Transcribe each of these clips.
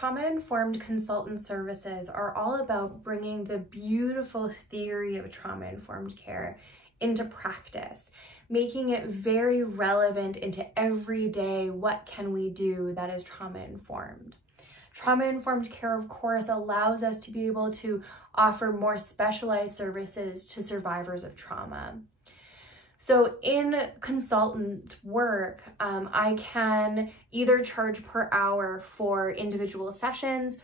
Trauma-informed consultant services are all about bringing the beautiful theory of trauma-informed care into practice, making it very relevant into everyday what can we do that is trauma-informed. Trauma-informed care, of course, allows us to be able to offer more specialized services to survivors of trauma. So in consultant work, I can either charge per hour for individual sessions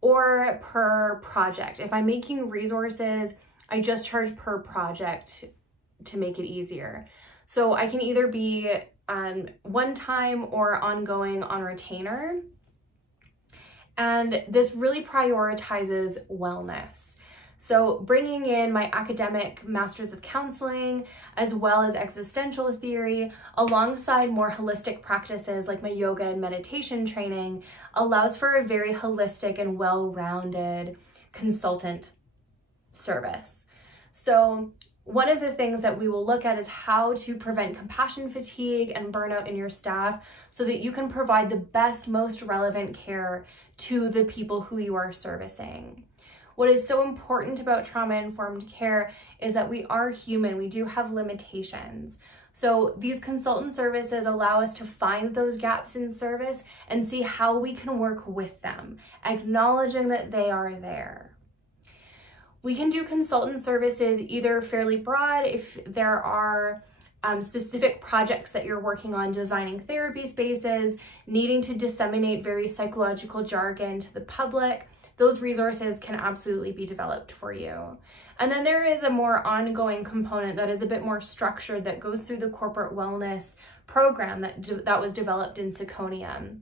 or per project. If I'm making resources, I just charge per project to make it easier. So I can either be one time or ongoing on retainer. And this really prioritizes wellness. So bringing in my academic Masters of Counseling, as well as existential theory, alongside more holistic practices like my yoga and meditation training, allows for a very holistic and well-rounded consultant service. So one of the things that we will look at is how to prevent compassion fatigue and burnout in your staff so that you can provide the best, most relevant care to the people who you are servicing. What is so important about trauma-informed care is that we are human. We do have limitations. So these consultant services allow us to find those gaps in service and see how we can work with them, acknowledging that they are there. We can do consultant services either fairly broad if there are specific projects that you're working on, designing therapy spaces, needing to disseminate very psychological jargon to the public. Those resources can absolutely be developed for you. And then there is a more ongoing component that is a bit more structured that goes through the corporate wellness program that was developed in Seconia.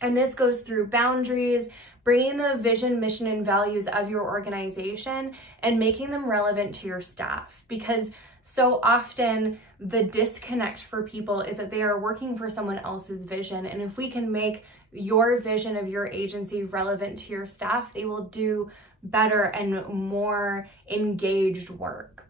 And this goes through boundaries, bringing the vision, mission, and values of your organization and making them relevant to your staff. Because so often the disconnect for people is that they are working for someone else's vision. And if we can make your vision of your agency relevant to your staff, they will do better and more engaged work.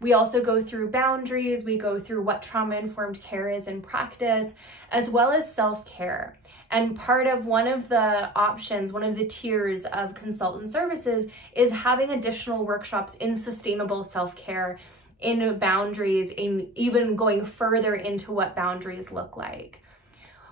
We also go through boundaries, we go through what trauma-informed care is in practice, as well as self-care. And part of one of the options, one of the tiers of consultant services is having additional workshops in sustainable self-care, in boundaries, in even going further into what boundaries look like.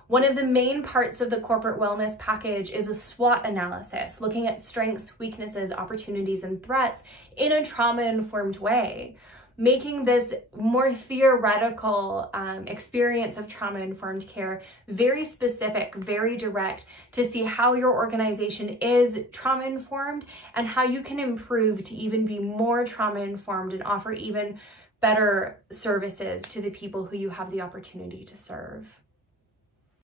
One of the main parts of the corporate wellness package is a SWOT analysis, looking at strengths, weaknesses, opportunities, and threats in a trauma-informed way, making this more theoretical experience of trauma-informed care very specific, very direct, to see how your organization is trauma-informed and how you can improve to even be more trauma-informed and offer even better services to the people who you have the opportunity to serve.